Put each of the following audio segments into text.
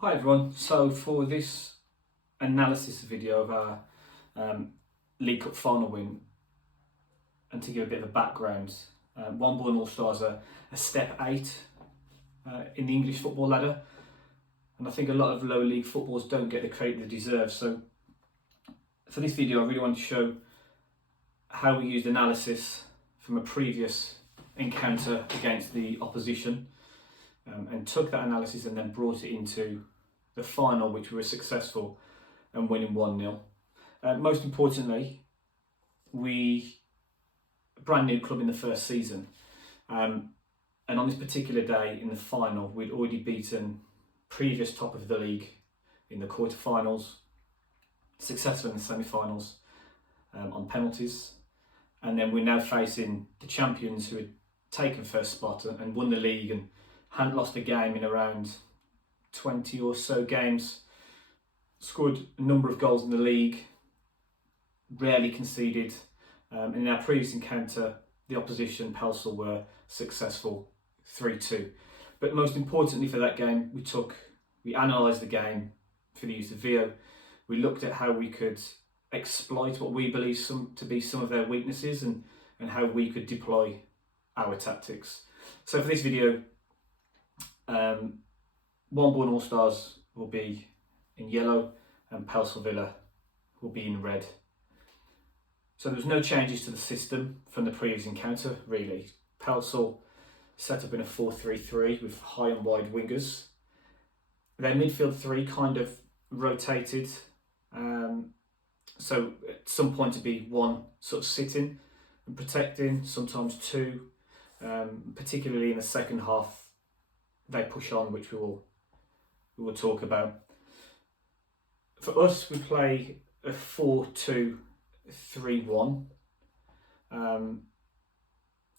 Hi everyone, so for this analysis video of our League Cup final win, and to give a bit of a background, Wombourne All-Stars are a step 8 in the English football ladder, and I think a lot of low league footballs don't get the credit they deserve. So for this video I really want to show how we used analysis from a previous encounter against the opposition, and took that analysis and then brought it into the final, which we were successful and winning 1-0. Most importantly, we a brand new club in the first season, and on this particular day in the final we'd already beaten previous top of the league in the quarterfinals, successful in the semi-finals on penalties, and then we're now facing the champions who had taken first spot and won the league and hadn't lost a game in around 20 or so games, scored a number of goals in the league, rarely conceded, and in our previous encounter the opposition, Pelsall, were successful 3-2. But most importantly for that game, we analysed the game for the use of VO. We looked at how we could exploit what we believe to be some of their weaknesses and how we could deploy our tactics. So for this video, Wombourne All-Stars will be in yellow and Pelsall Villa will be in red. So there was no changes to the system from the previous encounter really. Pelsall set up in a 4-3-3 with high and wide wingers. Their midfield three kind of rotated, so at some point it'd be one sort of sitting and protecting, sometimes two, particularly in the second half they push on, which we will talk about. For us, we play a 4-2-3-1, and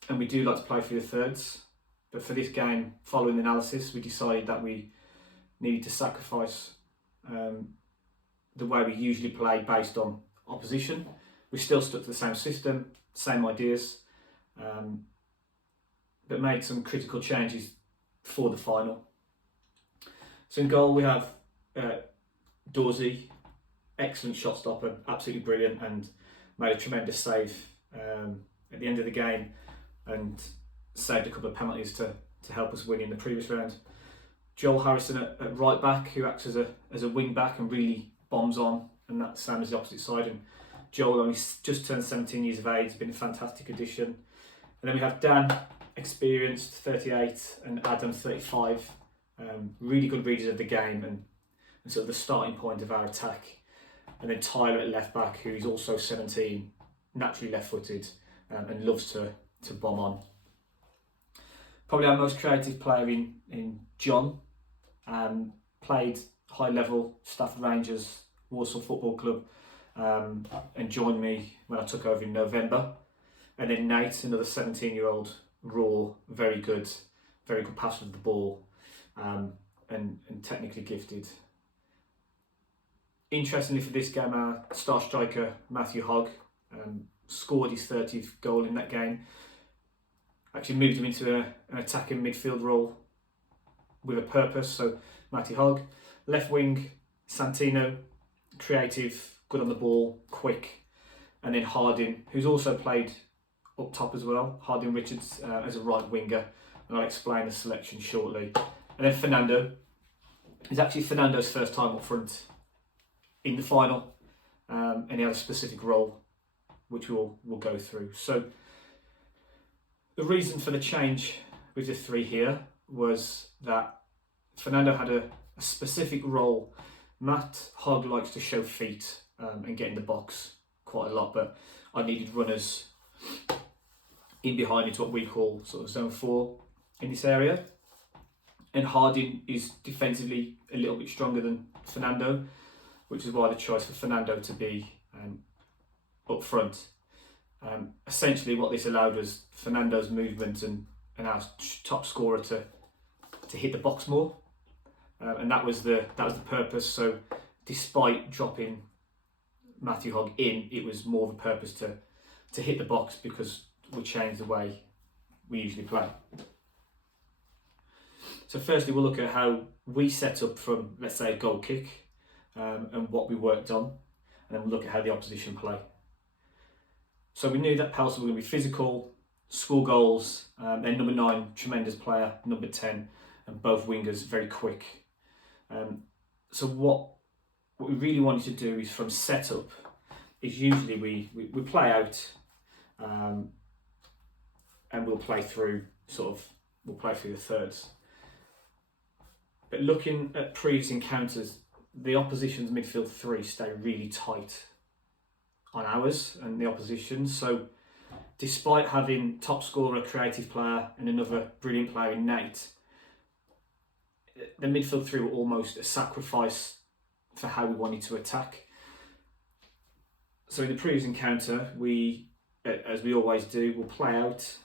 we do like to play through the thirds, but for this game, following the analysis, we decided that we needed to sacrifice the way we usually play based on opposition. We still stuck to the same system, same ideas, but made some critical changes for the final. So in goal we have Dorsey, excellent shot stopper, absolutely brilliant, and made a tremendous save at the end of the game and saved a couple of penalties to help us win in the previous round. Joel Harrison at right back, who acts as a wing back and really bombs on, and that's the same as the opposite side. And Joel only just turned 17 years of age, been a fantastic addition. And then we have Dan, experienced, 38, and Adam, 35. Really good readers of the game and sort of the starting point of our attack. And then Tyler at left back, who's also 17, naturally left-footed, and loves to bomb on. Probably our most creative player in John, played high level, Stafford Rangers, Walsall Football Club, and joined me when I took over in November. And then Nate, another 17-year-old, raw, very good passer of the ball, and technically gifted. Interestingly for this game, our star striker Matthew Hogg scored his 30th goal in that game. Actually moved him into an attacking midfield role with a purpose. So Matthew Hogg, left wing Santino, creative, good on the ball, quick, and then Harding, who's also played up top as well, Harding Richards as a right winger, and I'll explain the selection shortly. And then Fernando. It's actually Fernando's first time up front in the final, and he had a specific role which we'll go through. So the reason for the change with the three here was that Fernando had a specific role. Matt Hogg likes to show feet and get in the box quite a lot, but I needed runners in behind into what we call sort of zone 4 in this area. And Harding is defensively a little bit stronger than Fernando, which is why the choice for Fernando to be up front. Essentially what this allowed was Fernando's movement and our top scorer to hit the box more, and that was the purpose. So despite dropping Matthew Hogg in, it was more of a purpose to hit the box, because we changed the way we usually play. So firstly, we'll look at how we set up from, let's say, a goal kick and what we worked on, and then we'll look at how the opposition play. So we knew that Pelsall were going to be physical, score goals. Then number 9, tremendous player, number 10, and both wingers very quick. So what we really wanted to do is from setup is usually we play out and we'll play through the thirds. But looking at previous encounters, the opposition's midfield 3 stay really tight on ours and the opposition. So despite having top scorer, creative player, and another brilliant player in Nate, the midfield 3 were almost a sacrifice for how we wanted to attack. So in the previous encounter, we, as we always do, we'll play out.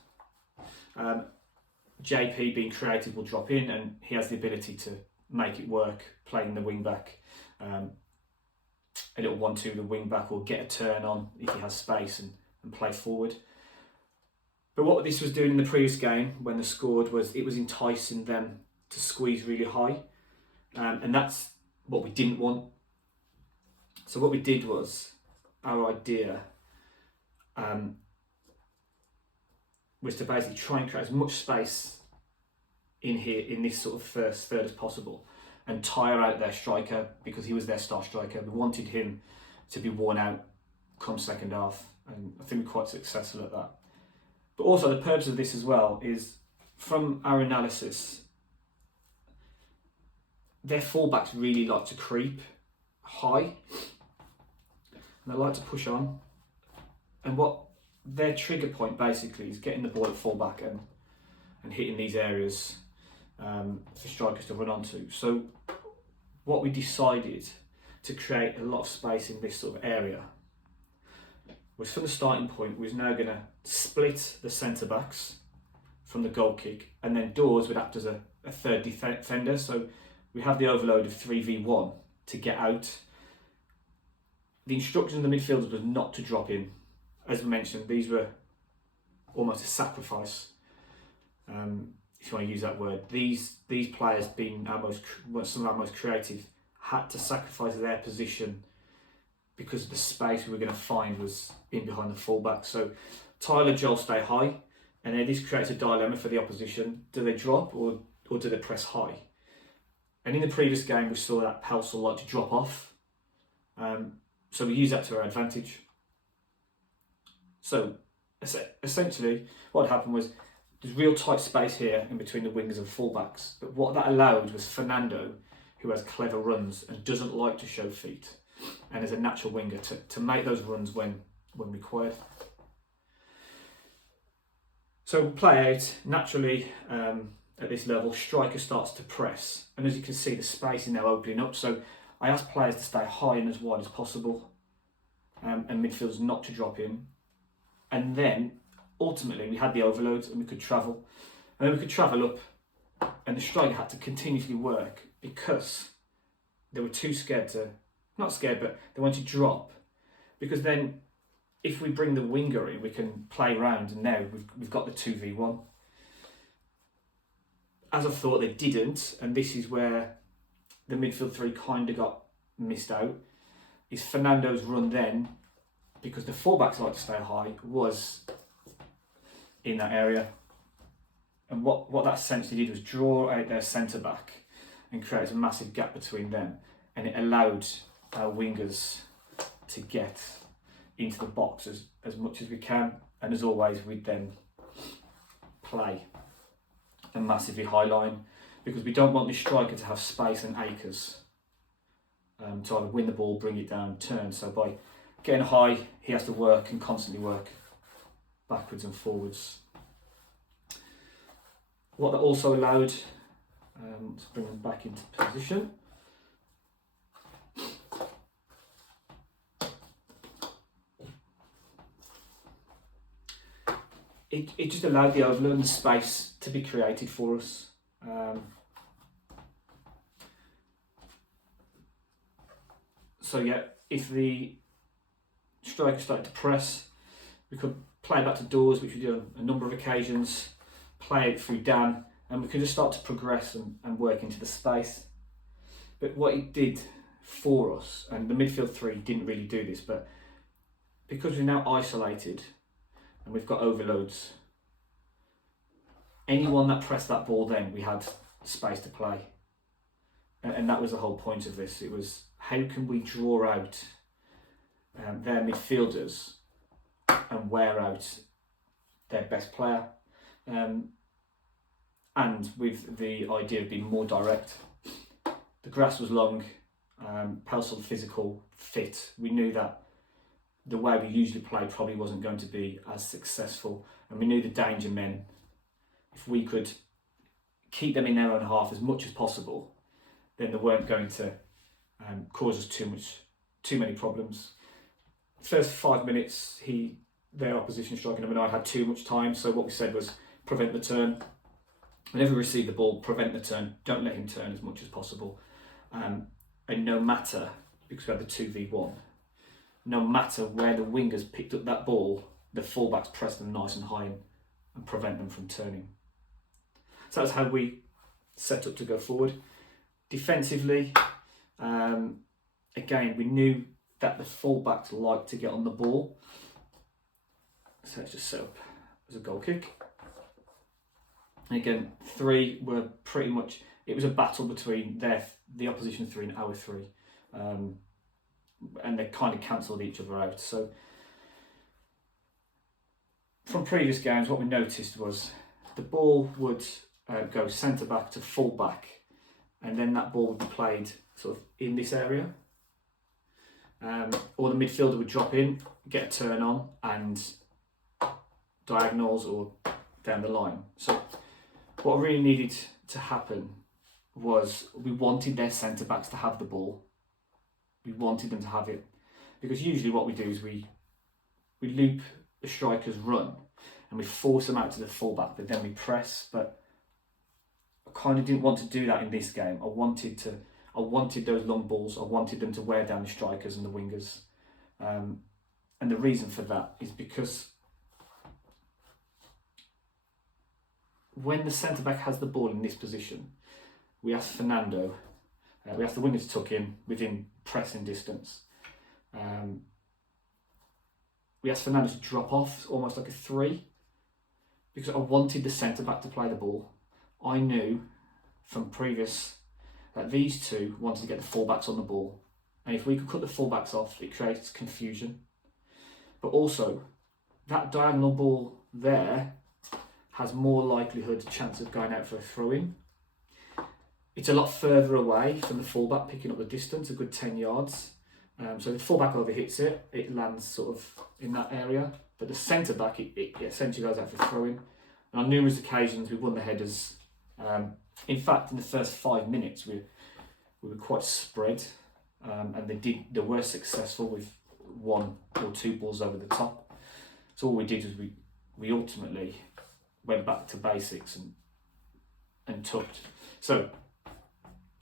JP, being creative, will drop in, and he has the ability to make it work, playing the wing back. A little 1-2 with the wing back, or get a turn on if he has space and play forward. But what this was doing in the previous game when they scored was it was enticing them to squeeze really high, and that's what we didn't want. So what we did was, our idea was to basically try and create as much space in here, in this sort of first third as possible, and tire out their striker, because he was their star striker. We wanted him to be worn out come second half, and I think we're quite successful at that. But also the purpose of this as well is, from our analysis, their fullbacks really like to creep high, and they like to push on, and what their trigger point basically is getting the ball at fullback and hitting these areas for strikers to run onto. So what we decided to create a lot of space in this sort of area was, from the starting point, we was now going to split the centre backs from the goal kick, and then Dawes would act as a third defender. So we have the overload of 3v1 to get out. The instruction of the midfielders was not to drop in. As we mentioned, these were almost a sacrifice, if you want to use that word. These players, being some of our most creative, had to sacrifice their position because the space we were going to find was in behind the fullback. So Tyler, Joel stay high, and then this creates a dilemma for the opposition. Do they drop or do they press high? And in the previous game, we saw that Pelsall like to drop off. So we use that to our advantage. So essentially what happened was, there's real tight space here in between the wingers and fullbacks. But what that allowed was Fernando, who has clever runs and doesn't like to show feet, and is a natural winger, to make those runs when required. So play out, naturally, at this level, striker starts to press. And as you can see, the space is now opening up. So I asked players to stay high and as wide as possible, and midfielders not to drop in. And then, ultimately, we had the overloads and we could travel. And then we could travel up, and the striker had to continuously work because they were too scared to, not scared, but they wanted to drop. Because then, if we bring the winger in, we can play around, and now we've got the 2v1. As I thought, they didn't, and this is where the midfield 3 kind of got missed out, is Fernando's run then, because the fullbacks like to stay high, was in that area. And what that essentially did was draw out their centre-back and create a massive gap between them, and it allowed our wingers to get into the box as much as we can, and as always we'd then play a massively high line, because we don't want the striker to have space and acres to either win the ball, bring it down, turn. So by getting high, he has to work and constantly work backwards and forwards. What that also allowed, let's bring them back into position. It just allowed the overload and space to be created for us. So yeah, if the striker started to press, we could play back to Dawes, which we did on a number of occasions, play it through Dan, and we could just start to progress and work into the space. But what it did for us, and the midfield three didn't really do this, but because we're now isolated and we've got overloads, anyone that pressed that ball then, we had space to play. And that was the whole point of this. It was, how can we draw out their midfielders and wear out their best player? And with the idea of being more direct. The grass was long, Pelsall physical, fit. We knew that the way we usually play probably wasn't going to be as successful, and we knew the danger men, if we could keep them in their own half as much as possible, then they weren't going to cause us too many problems. First 5 minutes, their opposition striker number 9 had too much time, so what we said was prevent the turn. Whenever we receive the ball, prevent the turn. Don't let him turn as much as possible. And no matter, because we had the 2v1, no matter where the wingers picked up that ball, the fullbacks pressed them nice and high and prevent them from turning. So that's how we set up to go forward. Defensively, again, we knew that the fullbacks like to get on the ball. So let's just set up as a goal kick. And again, 3 were pretty much, it was a battle between the opposition 3 and our 3. And they kind of cancelled each other out. So from previous games, what we noticed was the ball would go centre back to full back, and then that ball would be played sort of in this area. Or the midfielder would drop in, get a turn on, and diagonals or down the line. So what really needed to happen was we wanted their centre backs to have the ball. We wanted them to have it, because usually what we do is we loop the striker's run and we force them out to the fullback, but then we press. But I kind of didn't want to do that in this game. I wanted those long balls. I wanted them to wear down the strikers and the wingers. And the reason for that is because when the centre back has the ball in this position, we ask Fernando, we ask the winger to tuck in within pressing distance. We asked Fernando to drop off, almost like a 3, because I wanted the centre back to play the ball. I knew from previous that these two wanted to get the fullbacks on the ball, and if we could cut the fullbacks off, it creates confusion. But also, that diagonal ball there has more likelihood chance of going out for a throw-in. It's a lot further away from the fullback, picking up the distance, a good 10 yards. So the fullback overhits it, it lands sort of in that area. But the centre back, it essentially goes out for throwing. And on numerous occasions, we won the headers. In fact, in the first 5 minutes, we were quite spread, and they were successful with 1 or 2 balls over the top. So all we did was we ultimately went back to basics and tucked. So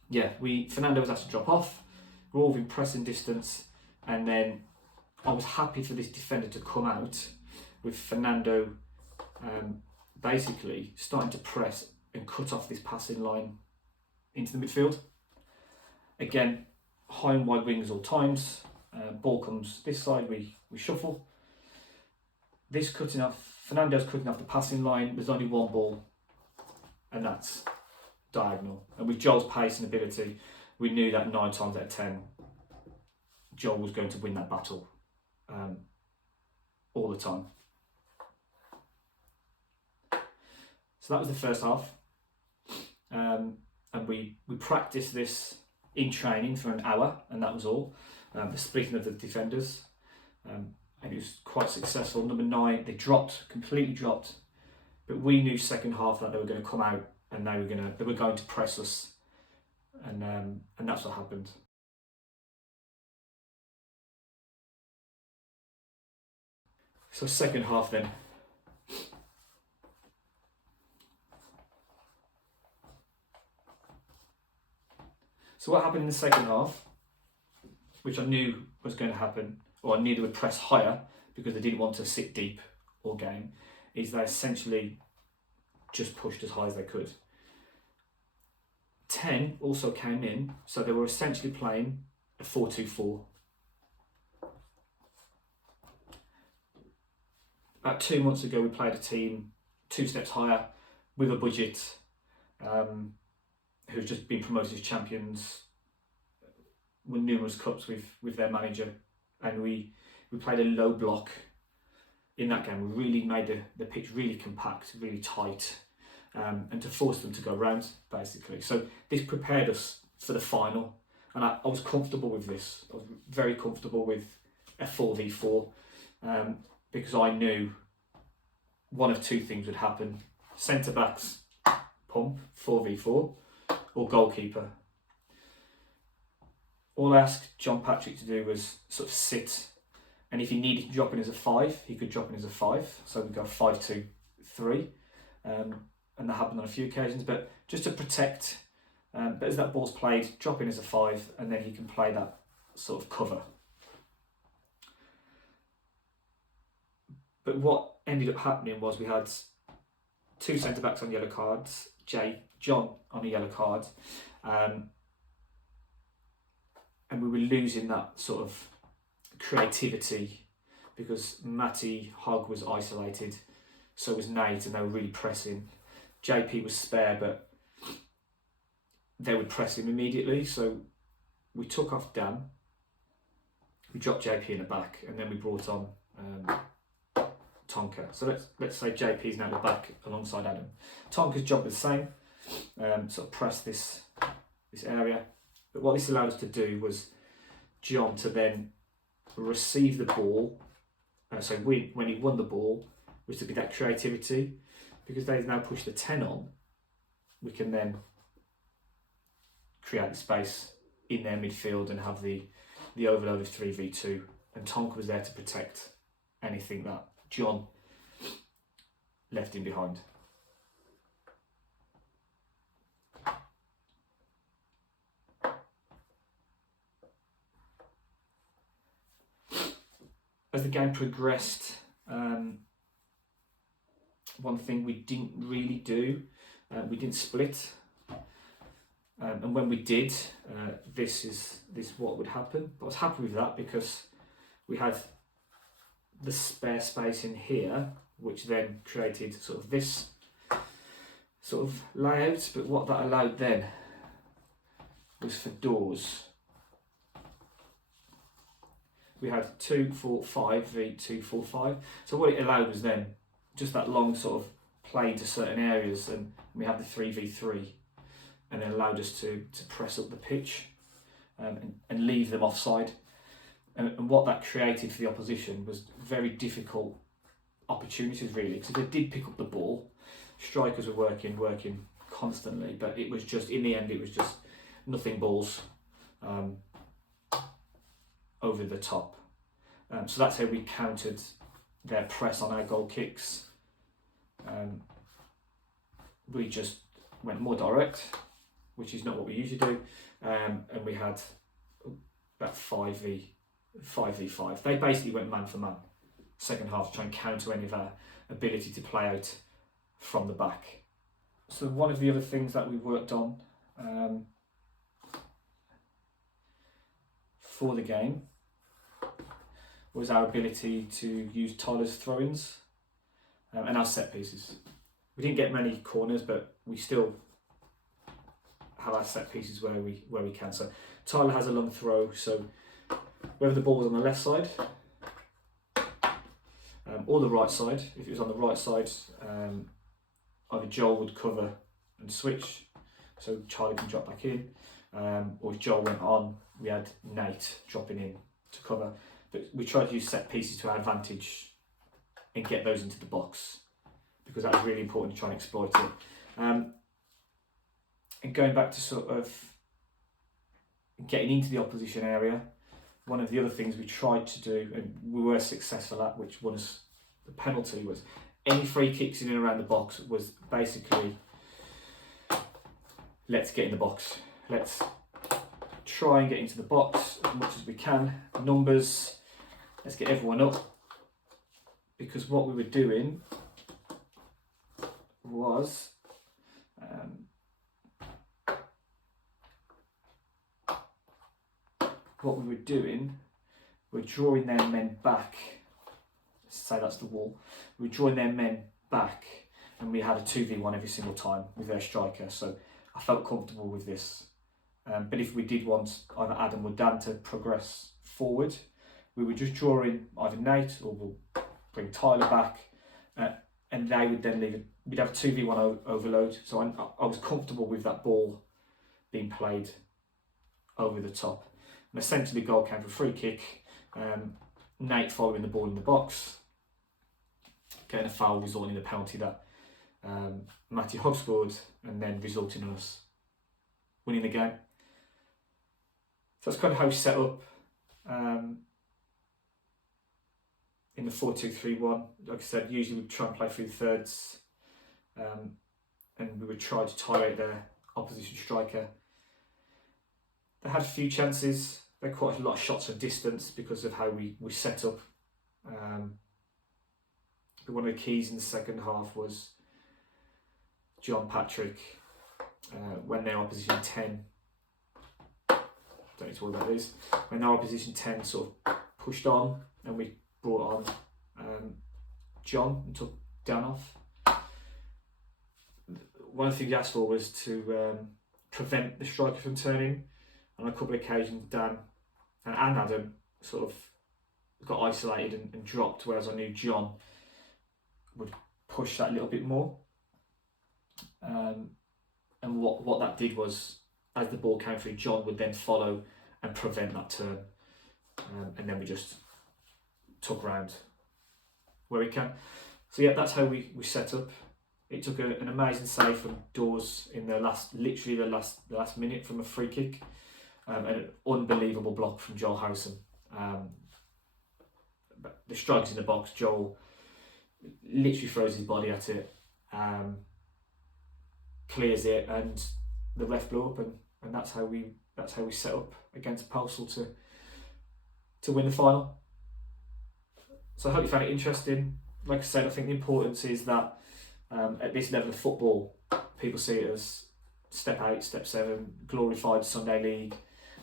yeah, Fernando was asked to drop off. We're all in pressing distance, and then I was happy for this defender to come out with Fernando basically starting to press and cut off this passing line into the midfield. Again, high and wide wings all times. Ball comes this side, we shuffle. Fernando's cutting off the passing line. There's only 1 ball, and that's diagonal. And with Joel's pace and ability, we knew that 9 times out of 10, Joel was going to win that battle all the time. So that was the first half. And we practiced this in training for an hour, and that was all. The splitting of the defenders. And it was quite successful. Number 9, they completely dropped. But we knew second half that they were going to come out and they were going to press us. And that's what happened. So second half then. So what happened in the second half, which I knew was going to happen, or I knew they would press higher because they didn't want to sit deep all game, is they essentially just pushed as high as they could. 10 also came in, so they were essentially playing a 4-2-4. About 2 months ago, we played a team 2 steps higher with a budget, who've just been promoted as champions, won numerous cups with their manager, and we played a low block in that game. We really made the pitch really compact, really tight, and to force them to go round, basically. So this prepared us for the final, and I was comfortable with this. I was very comfortable with a 4v4, because I knew one of two things would happen. Centre-backs pump, 4v4, or goalkeeper. All I asked John Patrick to do was sort of sit, and if he needed to drop in as a 5, he could drop in as a 5. So we'd go 5-2-3, and that happened on a few occasions. But just to protect, but as that ball's played, drop in as a 5, and then he can play that sort of cover. But what ended up happening was we had 2 centre-backs on yellow cards, John on a yellow card, and we were losing that sort of creativity because Matty Hogg was isolated, so was Nate, and they were really pressing. JP was spare, but they would press him immediately, so we took off Dan, we dropped JP in the back, and then we brought on Tonka. So let's say JP's now at the back alongside Adam. Tonka's job was the same, sort of press this area. But what this allowed us to do was John to then receive the ball. So when he won the ball, was to be that creativity, because they've now pushed the 10 on. We can then create the space in their midfield and have the overload of 3v2. And Tonka was there to protect anything that John left him behind. As the game progressed, one thing we didn't really do, we didn't split, and when we did, this is what would happen. But I was happy with that because we had the spare space in here, which then created sort of this sort of layout. But what that allowed then was for doors. We had 2-4-5 v 2-4-5. So what it allowed was then just that long sort of play to certain areas, and we had the 3v3, and it allowed us to press up the pitch and leave them offside. And what that created for the opposition was very difficult opportunities, really, because if they did pick up the ball, strikers were working constantly, but it was just, in the end, it was just nothing balls over the top. So that's how we countered their press on our goal kicks. We just went more direct, which is not what we usually do, and we had that 5v5. They basically went man for man second half to try and counter any of our ability to play out from the back. So one of the other things that we worked on for the game was our ability to use Tyler's throw-ins and our set pieces. We didn't get many corners, but we still have our set pieces where we can. So Tyler has a long throw, so whether the ball was on the left side or the right side, if it was on the right side, either Joel would cover and switch, so Charlie can drop back in, or if Joel went on, we had Nate dropping in to cover. But we tried to use set pieces to our advantage and get those into the box, because that was really important to try and exploit it. And going back to sort of getting into the opposition area, one of the other things we tried to do, and we were successful at, which won us the penalty, was any free kicks in and around the box was basically, let's get in the box. Let's try and get into the box as much as we can. Numbers, let's get everyone up. Because what we were doing was what we were doing, we're drawing their men back. Say that's the wall. We were drawing their men back, and we had a 2v1 every single time with their striker. So I felt comfortable with this. But if we did want either Adam or Dan to progress forward, we were just drawing either Nate or we'll bring Tyler back, and they would then leave. We'd have a 2v1 overload. So I was comfortable with that ball being played over the top. And essentially, the goal came from a free kick. Nate following the ball in the box, getting a foul resulting in a penalty that Matty Hogg scored, and then resulting in us winning the game. So that's kind of how we set up in the 4-2-3-1. Like I said, usually we try and play through the thirds, and we would try to tire out their opposition striker. They had a few chances. They had quite a lot of shots from distance because of how we set up. But one of the keys in the second half was John Patrick, when their opposition 10, don't need to worry about this, when their opposition 10 sort of pushed on and we brought on John and took Dan off. One of the things he asked for was to prevent the striker from turning. On a couple of occasions, Dan and Adam sort of got isolated and dropped, whereas I knew John would push that a little bit more. And what that did was, as the ball came through, John would then follow and prevent that turn. And then we just took round where we can. So yeah, that's how we set up. It took an amazing save from Dawes in the last minute from a free kick. And an unbelievable block from Joel Harrison. The strikes in the box, Joel literally throws his body at it, clears it, and the ref blew up, and that's how we set up against Pelsall to win the final. So I hope you found it interesting. Like I said, I think the importance is that at this level of football, people see it as step 8, step 7, glorified Sunday league.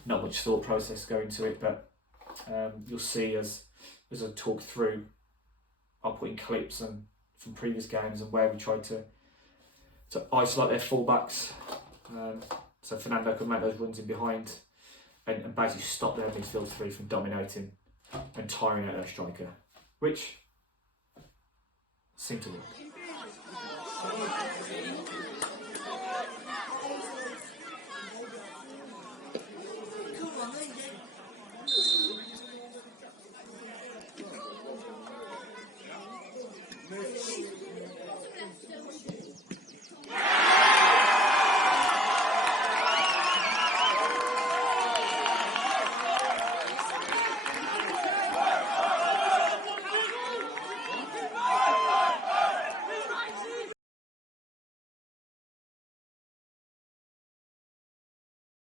Not much thought process going to it, but you'll see as I talk through, I'll put in clips and from previous games and where we tried to isolate their fullbacks. So Fernando could make those runs in behind and basically stop their midfield three from dominating and tiring out their striker, which seemed to work.